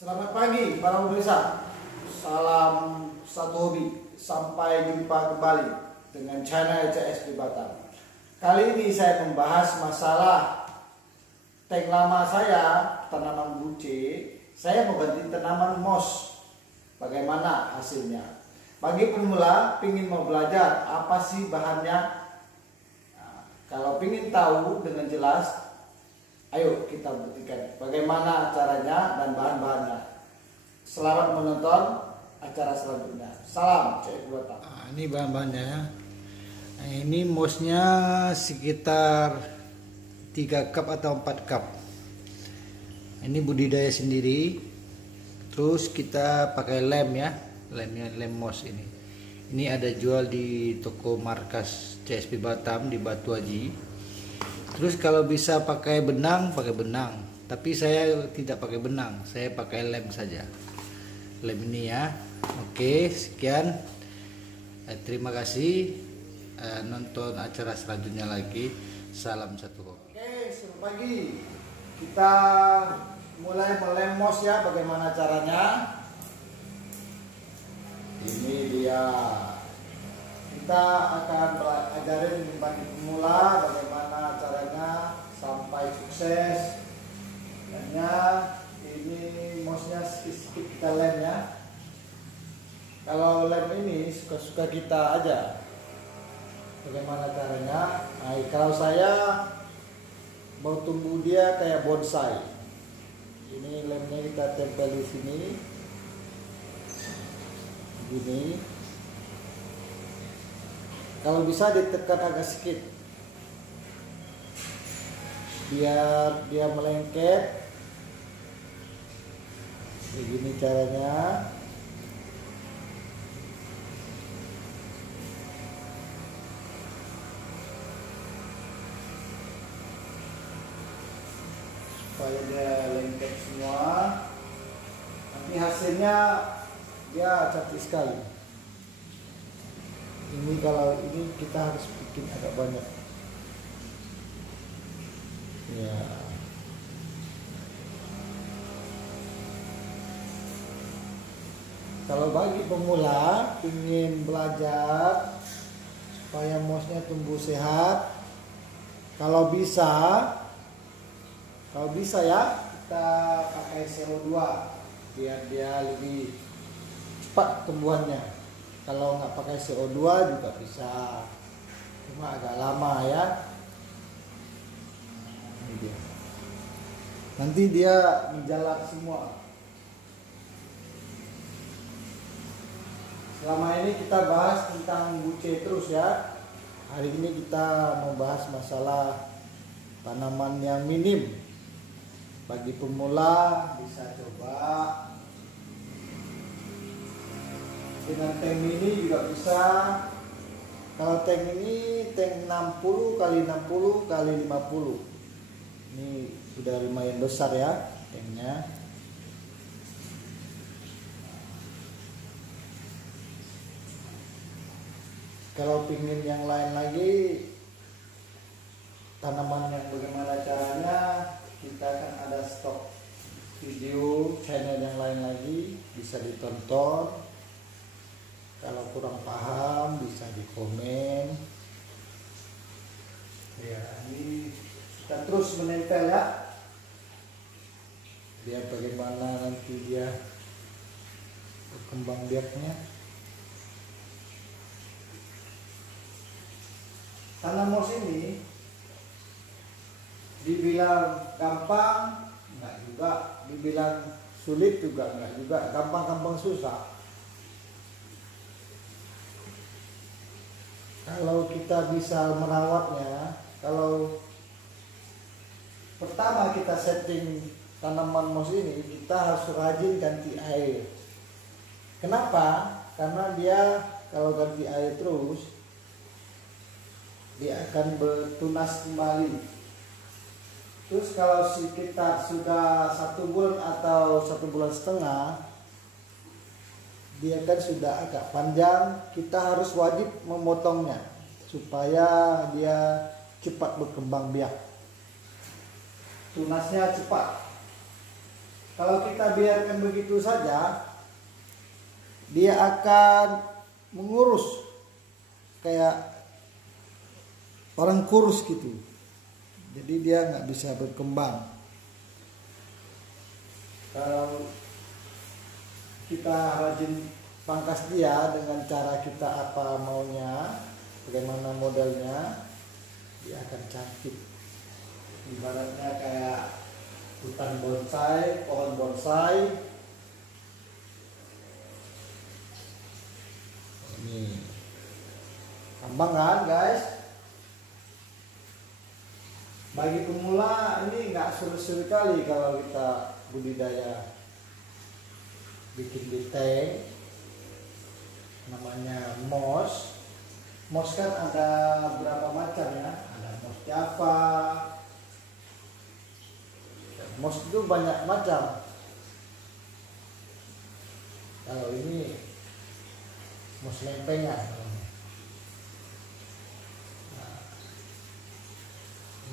Selamat pagi para pemirsa. Salam satu hobi. Sampai jumpa kembali dengan channel CSP Batam. Kali ini saya membahas masalah tank lama saya, tanaman buce. Saya mau ganti tanaman moss. Bagaimana hasilnya? Bagi pemula ingin mau belajar apa sih bahannya? Nah, kalau ingin tahu dengan jelas, ayo kita buktikan bagaimana caranya dan bahan-bahannya. Selamat menonton acara selanjutnya. Salam CSP Batam. Nah, ini bahan-bahannya. Nah, ini mossnya sekitar 3 cup atau 4 cup. Ini budidaya sendiri. Terus kita pakai lem ya, lem moss ini. Ini ada jual di toko markas CSP Batam di Batu Haji. Terus kalau bisa pakai benang, tapi saya tidak pakai benang, saya pakai lem saja, lem ini ya. Oke, sekian, terima kasih, nonton acara selanjutnya lagi. Salam satu hobi. Oke, selamat pagi. Kita mulai melem moss ya. Bagaimana caranya? Ini dia. Kita akan ajarin bagi pemula bagaimana caranya sampai sukses. Hanya ini mossnya sedikit kita lem ya. Kalau lem ini suka-suka kita aja. Bagaimana caranya? Nah, kalau saya mau tumbuh dia kayak bonsai. Ini lemnya kita tempel di sini. Begini. Kalau bisa ditekan agak sedikit biar dia melengket. Begini caranya. Supaya dia lengket semua. Nanti hasilnya dia cantik sekali. Ini kalau ini kita harus bikin agak banyak ya. Kalau bagi pemula ingin belajar supaya mossnya tumbuh sehat, kalau bisa ya kita pakai CO2 biar dia lebih cepat tumbuhannya. Kalau nggak pakai CO2 juga bisa, cuma agak lama ya. Ini dia. Nanti dia menjalar semua. Selama ini kita bahas tentang buce terus ya. Hari ini kita mau bahas masalah tanaman yang minim. Bagi pemula bisa coba. Dengan tank ini juga bisa. Kalau tank ini tank 60 x 60 x 50. Ini sudah lumayan besar ya tanknya. Kalau pingin yang lain lagi, tanaman yang bagaimana caranya, kita akan ada stok video channel yang lain lagi, bisa ditonton. Kalau kurang paham bisa di komen. Ya, ini kita terus menempel ya. Biar bagaimana nanti dia berkembang biaknya. Tanam moss ini dibilang gampang enggak juga, dibilang sulit juga enggak juga, gampang-gampang susah. Kalau kita bisa merawatnya, kalau pertama kita setting tanaman moss ini, kita harus rajin ganti air. Kenapa? Karena dia kalau ganti air terus, dia akan bertunas kembali. Terus kalau kita sudah 1 bulan atau 1,5 bulan, dia kan sudah agak panjang, kita harus wajib memotongnya supaya dia cepat berkembang biak, tunasnya cepat. Kalau kita biarkan begitu saja, dia akan mengurus kayak orang kurus gitu. Jadi dia nggak bisa berkembang. Kalau kita rajin pangkas dia dengan cara kita apa maunya, bagaimana modelnya, dia akan cantik. Ibaratnya kayak hutan bonsai, pohon bonsai. Ini gampang kan guys? Bagi pemula ini nggak sulit-sulit kali kalau kita budidaya bikin di tank, namanya moss. Moss kan ada berapa macam ya? Ada moss Java. Moss itu banyak macam. Kalau ini moss lempengan. Nah,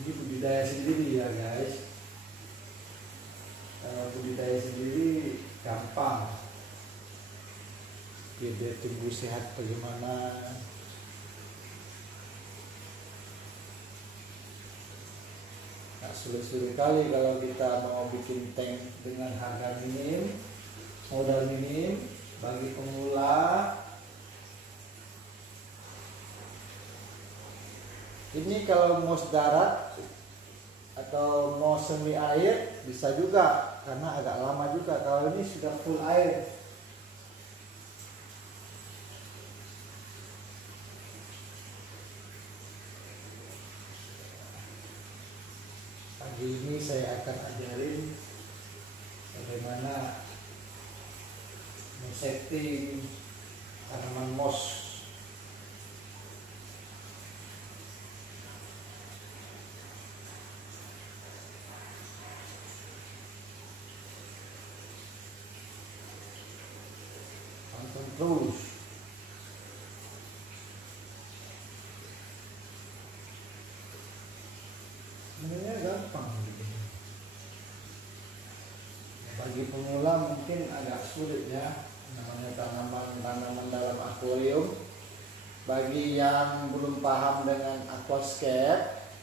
ini budidaya sendiri ya guys. Kalau budidaya sendiri gampang. Dia tumbuh sehat bagaimana. Nah, sulit-sulit kali kalau kita mau bikin tank dengan harga minim, modal minim bagi pemula. Ini kalau moss darat atau moss semi air bisa juga, karena agak lama juga. Kalau ini sudah full air. Pagi ini saya akan ajarin bagaimana men-setting tanaman moss. Tonton terus. Sebenarnya gampang gitu. Bagi pemula mungkin agak sulit ya, namanya tanaman dalam akuarium. Bagi yang belum paham dengan aquascape,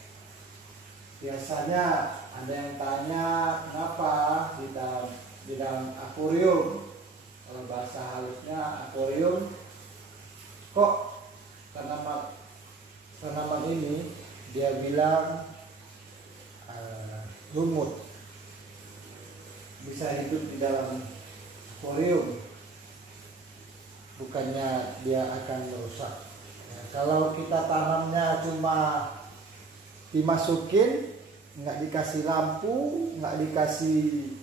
biasanya ada yang tanya kenapa di dalam akuarium, kalau bahasa halusnya akuarium, kok tanaman ini dia bilang lumut bisa hidup di dalam akuarium, bukannya dia akan merusak ya. Kalau kita tanamnya cuma dimasukin, nggak dikasih lampu, nggak dikasih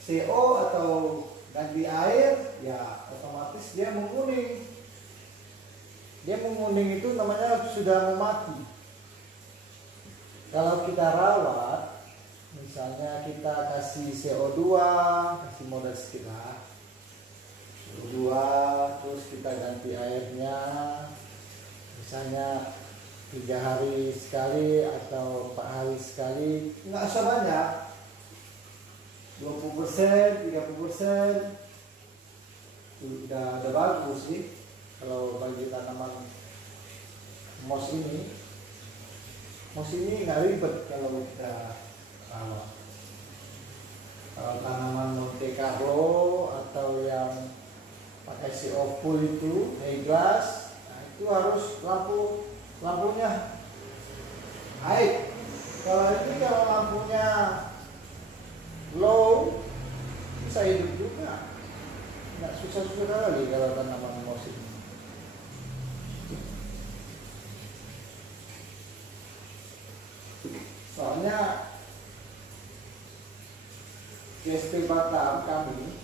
CO atau ganti air, ya otomatis dia menguning. Dia menguning itu namanya sudah mau mati. Kalau kita rawat, misalnya kita kasih CO2, kasih modal sedikit lah, CO2, terus kita ganti airnya, misalnya 3 hari sekali atau 4 hari sekali, nggak usah banyak, 20%, 30%, udah bagus sih. Kalau bagi tanaman moss ini nggak ribet kalau kita rawat. Kalau tanaman Monte Carlo atau yang pakai CO full itu high glass, nah itu harus lampunya high. Kalau ini kalau lampunya low bisa hidup juga, nggak susah-susah kali kalau tanaman moss ini. Soalnya GSP Batam kami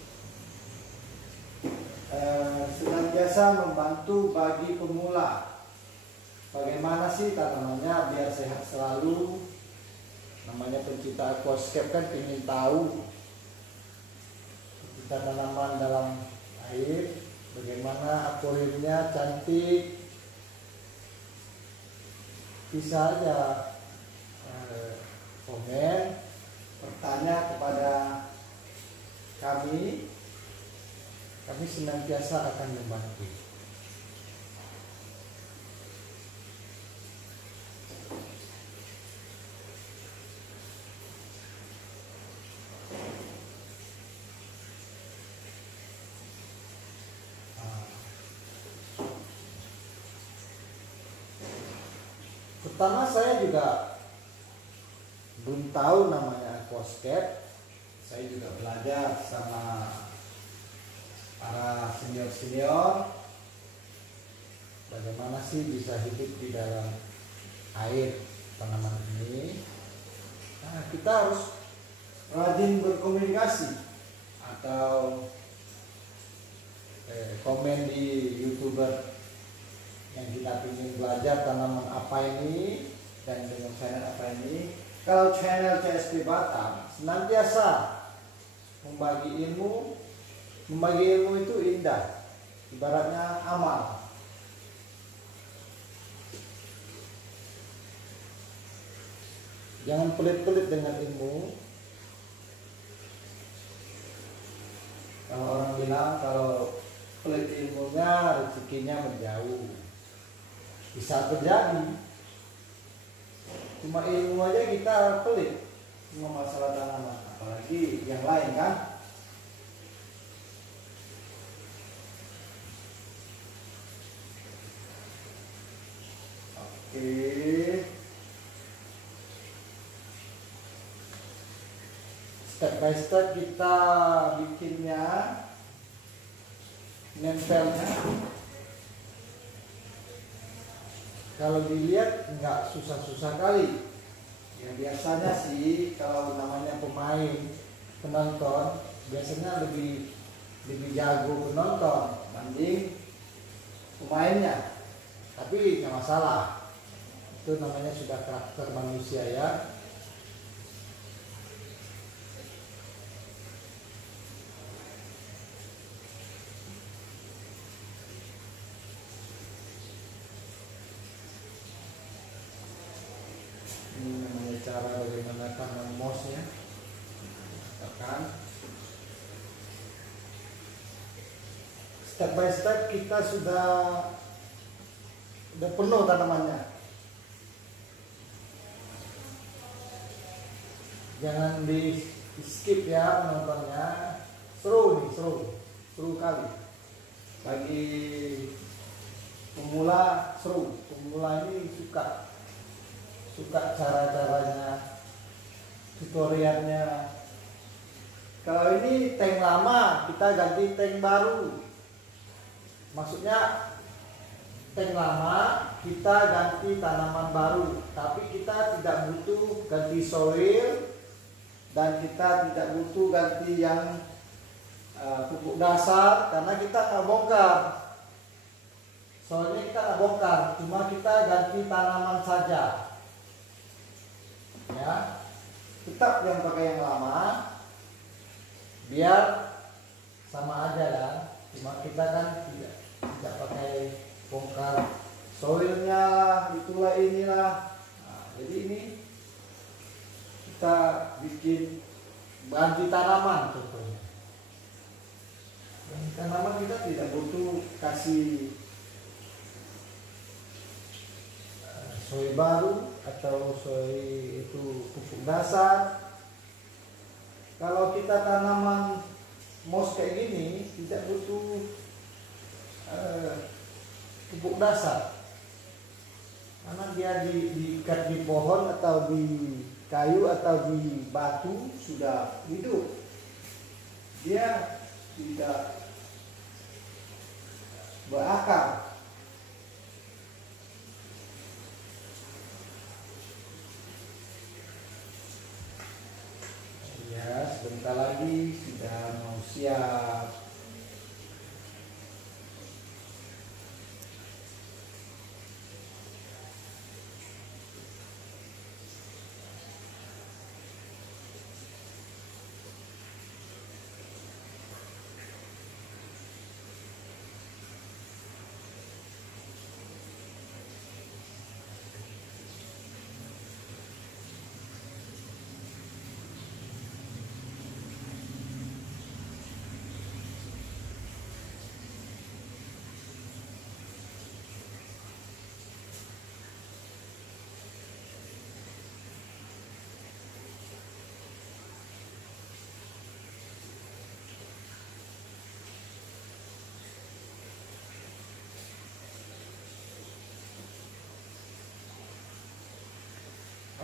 senantiasa membantu bagi pemula. Bagaimana sih tanamannya biar sehat selalu. Namanya pencinta aquascape kan ingin tahu kita tanaman dalam air, bagaimana akuariumnya cantik. Bisa aja komen, bertanya kepada kami senantiasa akan membantu. Pertama saya juga belum tahu namanya aquascape. Saya juga belajar sama para senior-senior bagaimana sih bisa hidup di dalam air tanaman ini. Nah, kita harus rajin berkomunikasi atau komen di YouTuber yang kita ingin belajar tanaman apa ini dan dengan channel apa ini. Kalau channel CSP Batam senantiasa membagi ilmu itu indah, ibaratnya amal. Jangan pelit-pelit dengan ilmu. Kalau orang bilang kalau pelit ilmunya rezekinya menjauh. Bisa terjadi. Cuma ilmu aja kita pelit, cuma masalah tanaman, apalagi yang lain kan. Oke. Step by step kita bikinnya, nempelnya. Kalau dilihat nggak susah-susah kali. Ya biasanya sih kalau namanya pemain, penonton biasanya lebih jago penonton dibanding pemainnya. Tapi nggak masalah. Itu namanya sudah karakter manusia ya. Ini namanya cara bagaimana tanam mouse-nya. Tekan. Step by step kita sudah penuh tanamannya. Jangan di skip ya penontonnya. Seru nih, seru kali. Bagi pemula seru. Pemula ini suka cara-caranya, tutorialnya. Kalau ini tank lama, kita ganti tank baru. Maksudnya tank lama kita ganti tanaman baru, tapi kita tidak butuh ganti soil dan kita tidak butuh ganti yang pupuk dasar karena kita nggak bongkar. Soalnya kita nggak bongkar, cuma kita ganti tanaman saja. Ya, tetap yang pakai yang lama biar sama aja kan, cuma kita kan tidak pakai bongkar soilnya lah, itulah inilah. Nah, jadi ini kita bikin ganti tanaman contohnya. Dan tanaman kita tidak butuh kasih soil baru atau soil itu pupuk dasar. Kalau kita tanaman moss kayak gini tidak butuh pupuk dasar karena dia diikat di pohon atau di kayu atau di batu sudah hidup. Dia tidak berakar. Ya, sebentar lagi sudah mau siap.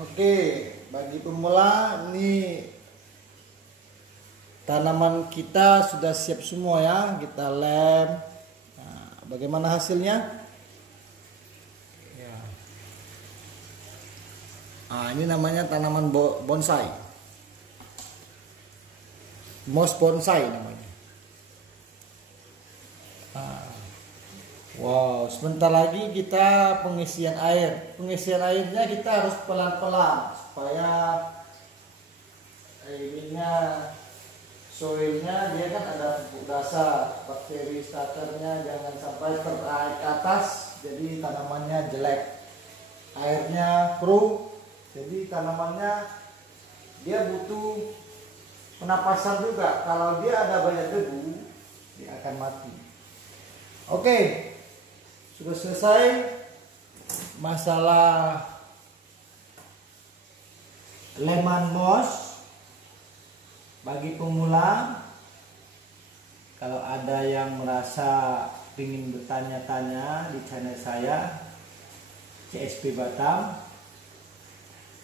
Oke, bagi pemula ini tanaman kita sudah siap semua ya, kita lem. Nah, bagaimana hasilnya? Ya. Nah, ini namanya tanaman bonsai, moss bonsai namanya. Nah, wow, sebentar lagi kita pengisian air. Pengisian airnya kita harus pelan-pelan supaya ininya, soilnya dia kan ada pupuk dasar, bakteri starternya jangan sampai terair ke atas, jadi tanamannya jelek. Airnya keruh, jadi tanamannya dia butuh penapasan juga. Kalau dia ada banyak debu, dia akan mati. Oke. Sudah selesai masalah lemon moss bagi pemula. Kalau ada yang merasa ingin bertanya-tanya di channel saya CSP Batam,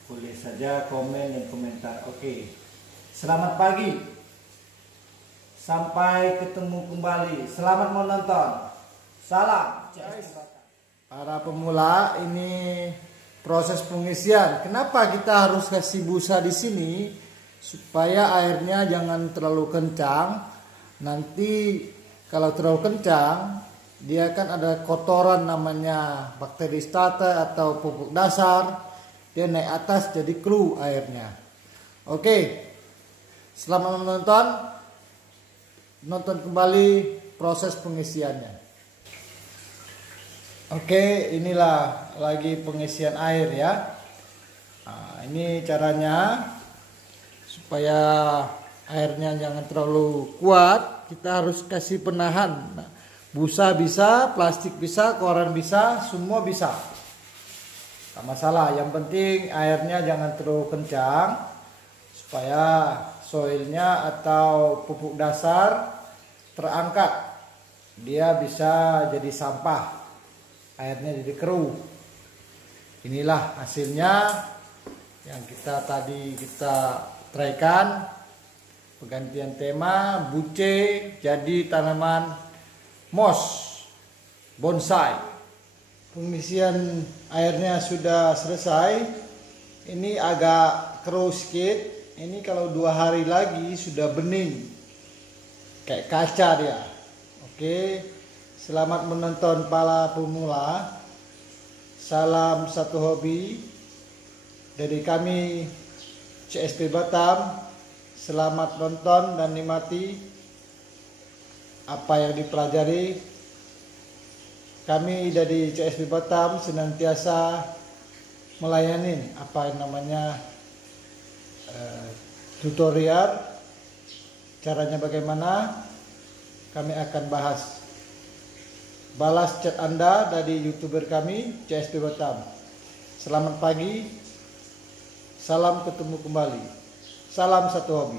boleh saja komen dan komentar. Oke. Selamat pagi. Sampai ketemu kembali. Selamat menonton. Salam. Para pemula, ini proses pengisian. Kenapa kita harus kasih busa di sini? Supaya airnya jangan terlalu kencang. Nanti kalau terlalu kencang, dia kan ada kotoran namanya bakteri starter atau pupuk dasar. Dia naik atas jadi keruh airnya. Oke. Selamat menonton. Nonton kembali proses pengisiannya. Oke, inilah lagi pengisian air ya. Nah, ini caranya supaya airnya jangan terlalu kuat. Kita harus kasih penahan. Nah, busa bisa, plastik bisa, koran bisa, semua bisa. Tak masalah. Yang penting airnya jangan terlalu kencang supaya soilnya atau pupuk dasar terangkat. Dia bisa jadi sampah. Airnya jadi keruh. Inilah hasilnya yang tadi kita traikan. Pergantian tema, buce jadi tanaman moss bonsai. Pengisian airnya sudah selesai. Ini agak keruh sedikit. Ini kalau 2 hari lagi sudah bening, kayak kaca dia. Oke. Selamat menonton para pemula. Salam satu hobi dari kami CSP Batam. Selamat nonton dan nikmati apa yang dipelajari. Kami dari CSP Batam senantiasa melayani apa yang namanya tutorial. Caranya bagaimana, kami akan bahas. Balas chat Anda dari YouTuber kami CSP Batam. Selamat pagi. Salam ketemu kembali. Salam satu hobi.